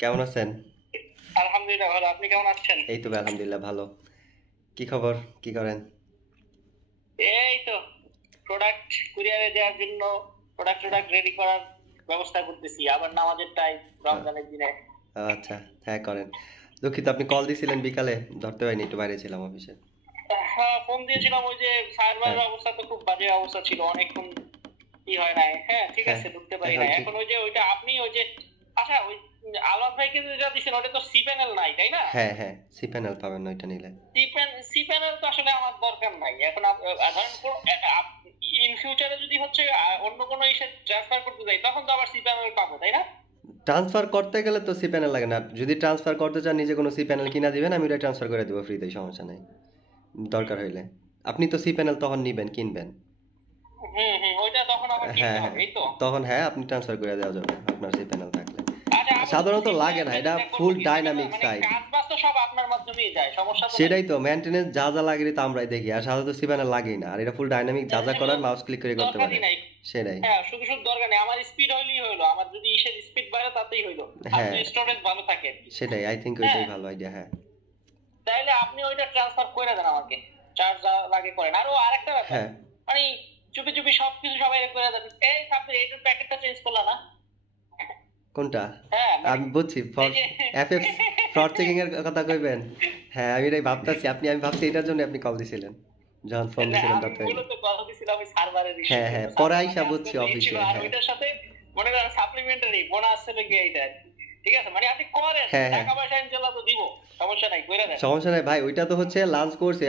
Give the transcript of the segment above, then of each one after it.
কেমন আছেন? আলহামদুলিল্লাহ ভালো। আপনি কেমন আছেন? এই তো ভাই আলহামদুলিল্লাহ ভালো। কি খবর? কি করেন? এই তো প্রোডাক্ট কুরিয়ারে দেওয়ার জন্য প্রোডাক্ট রেডি করার ব্যবস্থা করতেছি। আবার নামাজের টাইম, আহ, রমজানের দিনে। আচ্ছা, হ্যাঁ করেন। দুঃখিত আপনি কল দিছিলেন বিকালে, ধরতে পারিনি, একটু বাইরে ছিলাম অফিসে। হ্যাঁ, ফোন দিয়েছিলাম। ওই যে হ্যাঁ, সার্ভারের অবস্থা তো খুব বাজে অবস্থা ছিল, অনেকক্ষণ কি হয় নাই। হ্যাঁ ঠিক হ্যাঁ, আছে, ঢুকতে পারি এখন না ঠিক। এখন। ওই যে ওইটা আপনি ওই যে আচ্ছা ওই আলাদ ভাইকে যেটা দিচ্ছেন ওটা তো সি প্যানেল নাই, তাই না? হ্যাঁ, হ্যাঁ, সি প্যানেল পাবেন না ওইটা নিলে। সি প্যানেল তো আসলে আমার দরকার নাই এখন। ধরেন ইন ফিউচারে যদি হচ্ছে অন্য কোনো ইসে ট্রান্সফার করতে যাই তখন তো আবার সি প্যানেল পাবো, তাই না? ট্রান্সফার করতে গেলে তো সি প্যানেল লাগে না। যদি ট্রান্সফার করতে চান নিজে কোনো সি প্যানেল কিনা দিবেন, আমি ওটা ট্রান্সফার করে দেবো ফ্রিতেই, সমস্যা নেই। দরকার হইলে আপনি তো সি প্যানেল তখন নিবেন, কিনবেন। ওইটা তখন আবার কিনতে হ্যাঁ, হবে, হ্যাঁ, এই তো। তখন হ্যাঁ আপনি ট্রান্সফার করে দেওয়া যাবে আপনার সি প্যানেল থাকলে। আচ্ছা, আপাতত সাধারণত সি লাগে না, এটা প্যানেলটা করবো ফুল কি? ডাইনামিক মানে সাইট। কাজ বাজ তো সব আপনার মাধ্যমেই যায়, সমস্যা তো নাই। সেটাই তো, মেনটেনেন্স যা যা লাগে তো আমরাই দেখি, আর সাধারণত সিবানে লাগেই না, আর এটা ফুল ডাইনামিক, যা তাহলে যা হলো করার মাউস ক্লিক করে করতে পারে। দরকারই নাই। সেটাই। হ্যাঁ, শুধু শুধু দরকার নেই। আমার স্পিড হইলেই হইলো, আমার যদি ইসের স্পিড বাড়ে তাতেই হইলো। হ্যাঁ, আপনার স্টোরেজ ভালো থাকে আর কি। সেটাই, আই থিঙ্ক হ্যাঁ, ওইটাই ভালো আইডিয়া, হ্যাঁ। তাইলে আপনি ওইটা ট্রান্সফার করে দেন আমাকে। চার্জ যা লাগে করেন। আরো আরেকটা ব্যাপার, হ্যাঁ, মানে চুপি চুপি সবকিছু সবাই করে দেন। এই আপনি এইটার প্যাকেটটা চেঞ্জ করলা না? কোনটা? হ্যাঁ মানে আমি বুঝছি, এই ফর যে এফএফ ফ্রড চেকিং এর কথা কইবেন। হ্যাঁ, আমি এটাই ভাবতাছি, আমি ভাবছি এটার জন্য আপনি কল দিছিলেন, যখন ফোন না, দিছিলেন আমি ধরতে পারিনি। মূলত কথা দিছিলাম ওই সার্ভারের ইস্যুর হ্যাঁ, জন্য। হ্যাঁ, পরে সার্ভার আইসা মানে আজকে বুঝছি তো ই ছিল, অফিসে, আর হ্যাঁ। ওইটার সাথে মনে করেন সাপ্লিমেন্টারি বোনাস ছিল গিয়ে এইটা আর কি। ঠিক আছে, মানে আপনি করেন, হ্যাঁ, হ্যাঁ, টাকা পয়সা ইনশাল্লাহ তো দিব, সমস্যা নাই, কইরা দেন। সমস্যা নাই ভাই, ওইটা তো হচ্ছে লাঞ্চ করছে,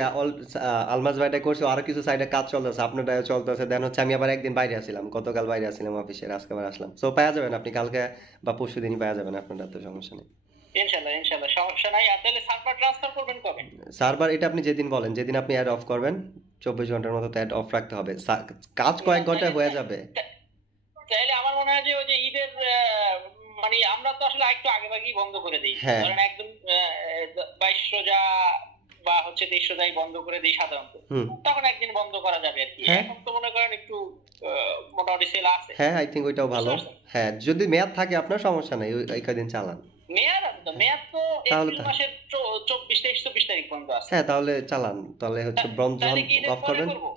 আলমাজ ভাইটা করছে, আরো কিছু সাইডে কাজ চলতেছে, আপনারটাও চলতেছে, দেন হচ্ছে আমি আবার একদিন বাইরে আসছিলাম, গতকাল বাইরে আসছিলাম অফিসের, আজকে আবার আসলাম, সো পাওয়া যাবেন আপনি কালকে বা পরশু দিনই পাওয়া যাবেন, আপনারটা তো সমস্যা নেই। ইনশাল্লাহ ইনশাল্লাহ, সমস্যা নাই। আর তাহলে সার্ভার ট্রান্সফার করবেন কবে? সার্ভার এটা আপনি যেদিন বলেন, যেদিন আপনি অ্যাড অফ করবেন, 24 ঘন্টার মতো তো অ্যাড অফ রাখতে হবে, কাজ না কয়েক ঘন্টায় তাইলে হয়ে যাবে। তাইলে আমার মনে হয় যে ওই যে ঈদের মানে আমরা তো আসলে একটু আগে ভাগেই বন্ধ করে দিই। হ্যাঁ, ধরেন একদম 22 রোজা বা হচ্ছে 23 রোজাই বন্ধ করে দিই সাধারণত। হুম, তখন একদিন বন্ধ করা যাবে আর কি। হ্যাঁ, এখন তো মনে করেন একটু মোটামুটি সেল আছে। হ্যাঁ, আই থিঙ্ক ওইটাও বুঝতে ভালো। পারছেন? হ্যাঁ, যদি মেয়াদ থাকে আপনার সমস্যা নেই, ওই কদিন চালান। মেয়াদ আছে তো, হ্যাঁ, মেয়াদ তো তাহলে এপ্রিল তা মাসের 24 23 24 তারিখ পর্যন্ত আছে। হ্যাঁ, তাহলে চালান, তাহলে হচ্ছে ব্রঞ্জ যখন তাহলে কি ঈদের অফ পরে করবেন, করবো?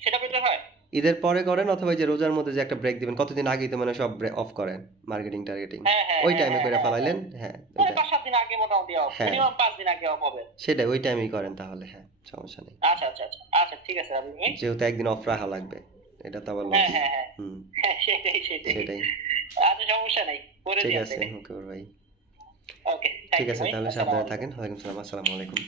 সেটা বেটার হয়। ঈদের পরে করেন, অথবা এই যে রোজার মধ্যে যে একটা ব্রেক দিবেন, কতদিন আগেই তো মানে সব অফ করেন, মার্কেটিং টার্গেটিং, হ্যাঁ হ্যাঁ ওই হ্যাঁ টাইমে হ্যাঁ করে হ্যাঁ হ্যাঁ, ফেলাইলেন, হ্যাঁ মানে ওইটা। 5 7 দিন আগে মোটামুটি অফ, হ্যাঁ, মিনিমাম 5 দিন আগে অফ হবে। সেটাই, ওই টাইমেই করেন তাহলে, হ্যাঁ সমস্যা নেই। আচ্ছা আচ্ছা আচ্ছা আচ্ছা, ঠিক আছে আপনি। যেহেতু একদিন অফ রাখা লাগবে, এটা তো আবার হ্যাঁ লস। হ্যাঁ হ্যাঁ হুম, হ্যাঁ, সেটাই সেটাই। সেটাই। আচ্ছা, সমস্যা নাই, করে ঠিক দিন আছে, তাহলে। ওকে ভাই। ওকে, ঠিক থ্যাংক ইউ আছে, ভাই, তাহলে আসসালামু সাবধানে আলাইকুম। থাকেন। ওয়ালাইকুম সালাম, আসসালামু আলাইকুম।